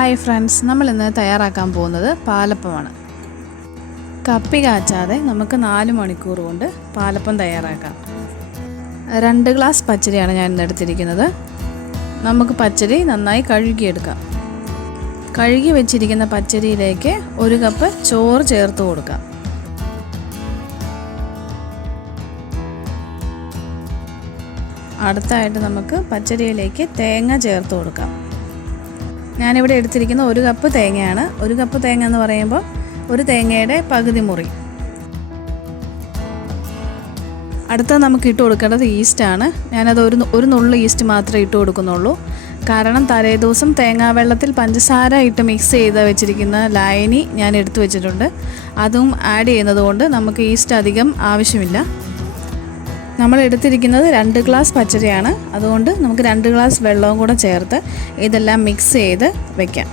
Hi friends, നമ്മൾ ഇന്ന് തയ്യാറാക്കാൻ പോകുന്നത് പാലപ്പമാണ്. കപ്പി കാച്ചാതെ നമുക്ക് 4 മണിക്കൂർ കൊണ്ട് പാലപ്പം തയ്യാറാക്കാം. 2 ഗ്ലാസ് പച്ചരിയാണ് ഞാൻ ഇന്ന് എടുത്തിരിക്കുന്നത്. നമുക്ക് പച്ചരി നന്നായി കഴുകിയെടുക്കാം. കഴുകി വെച്ചിരിക്കുന്ന പച്ചരിയിലേക്ക് 1 കപ്പ് ചോറ് ചേർത്ത് കൊടുക്കാം. അടുത്തായിട്ട് നമുക്ക് പച്ചരിയിലേക്ക് തേങ്ങ ചേർത്ത് കൊടുക്കാം. ഞാനിവിടെ എടുത്തിരിക്കുന്ന 1 കപ്പ് തേങ്ങയാണ്. 1 കപ്പ് തേങ്ങ എന്ന് പറയുമ്പോൾ ഒരു തേങ്ങയുടെ പകുതി മുറി. അടുത്ത നമുക്ക് ഇട്ട് കൊടുക്കേണ്ടത് ഈസ്റ്റാണ്. ഞാനത് ഒരു നുള്ളു ഈസ്റ്റ് മാത്രമേ ഇട്ട് കൊടുക്കുന്നുള്ളൂ. കാരണം തലേദിവസം തേങ്ങാവെള്ളത്തിൽ പഞ്ചസാര ഇട്ട് മിക്സ് ചെയ്ത് വെച്ചിരിക്കുന്ന ലായനി ഞാൻ എടുത്തു വെച്ചിട്ടുണ്ട്. അതും ആഡ് ചെയ്യുന്നത് കൊണ്ട് നമുക്ക് ഈസ്റ്റ് അധികം ആവശ്യമില്ല. നമ്മൾ എടുത്തിരിക്കുന്നത് 2 ഗ്ലാസ് പച്ചരിയാണ്. അതുകൊണ്ട് നമുക്ക് 2 ഗ്ലാസ് വെള്ളവും കൂടെ ചേർത്ത് ഇതെല്ലാം മിക്സ് ചെയ്ത് വെക്കാം.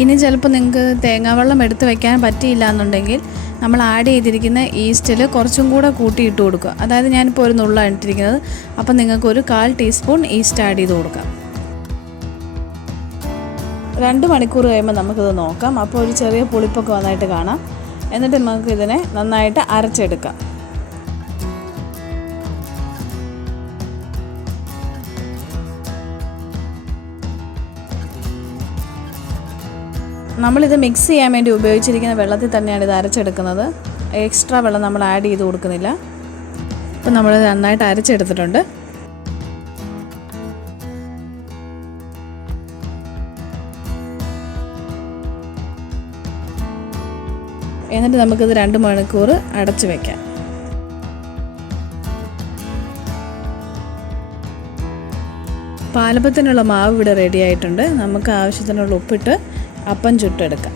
ഇനി ചിലപ്പോൾ നിങ്ങൾക്ക് തേങ്ങാവെള്ളം എടുത്ത് വെക്കാൻ പറ്റിയില്ല എന്നുണ്ടെങ്കിൽ നമ്മൾ ആഡ് ചെയ്തിരിക്കുന്ന ഈസ്റ്റിൽ കുറച്ചും കൂടെ കൂട്ടിയിട്ട് കൊടുക്കുക. അതായത് ഞാനിപ്പോൾ ഒരു നുള്ളാണ് ഇട്ടിരിക്കുന്നത്. അപ്പം നിങ്ങൾക്ക് ഒരു 1/4 ടീസ്പൂൺ ഈസ്റ്റ് ആഡ് ചെയ്ത് കൊടുക്കാം. 2 മണിക്കൂർ കഴിയുമ്പോൾ നമുക്കിത് നോക്കാം. അപ്പോൾ ഒരു ചെറിയ പുളിപ്പൊക്കെ വന്നായിട്ട് കാണാം. എന്നിട്ട് നമുക്ക് ഇതിനെ നന്നായിട്ട് അരച്ചെടുക്കാം. നമ്മളിത് മിക്സ് ചെയ്യാൻ വേണ്ടി ഉപയോഗിച്ചിരിക്കുന്ന വെള്ളത്തിൽ തന്നെയാണ് ഇത് അരച്ചെടുക്കുന്നത്. എക്സ്ട്രാ വെള്ളം നമ്മൾ ആഡ് ചെയ്ത് കൊടുക്കുന്നില്ല. അപ്പോൾ നമ്മൾ നന്നായിട്ട് അരച്ചെടുത്തിട്ടുണ്ട്. എന്നിട്ട് നമുക്കിത് 2 മണിക്കൂർ അടച്ചു വയ്ക്കാം. പാലപ്പത്തിനുള്ള മാവ് ഇവിടെ റെഡി ആയിട്ടുണ്ട്. നമുക്ക് ആവശ്യത്തിനുള്ള ഉപ്പിട്ട് അപ്പം ചുട്ടെടുക്കാം.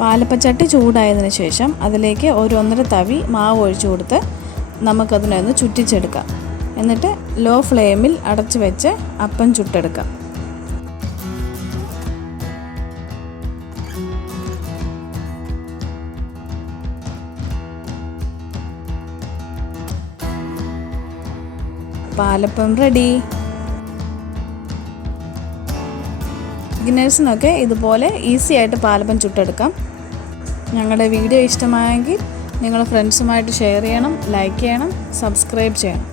പാലപ്പച്ചട്ടി ചൂടായതിനു ശേഷം അതിലേക്ക് 1-1.5 തവി മാവ് ഒഴിച്ചു കൊടുത്ത് നമുക്കതിനെ ഒന്ന് ചുറ്റിച്ചെടുക്കാം. എന്നിട്ട് ലോ ഫ്ലെയിമിൽ അടച്ചു വെച്ച് അപ്പം ചുട്ടെടുക്കാം. പാലപ്പം റെഡി. ബിഗിനേഴ്സിനൊക്കെ ഇതുപോലെ ഈസി ആയിട്ട് പാലപ്പം ചുട്ടെടുക്കാം. ഞങ്ങളുടെ വീഡിയോ ഇഷ്ടമായെങ്കിൽ നിങ്ങൾ ഫ്രണ്ട്സുമായിട്ട് ഷെയർ ചെയ്യണം, ലൈക്ക് ചെയ്യണം, സബ്സ്ക്രൈബ് ചെയ്യണം.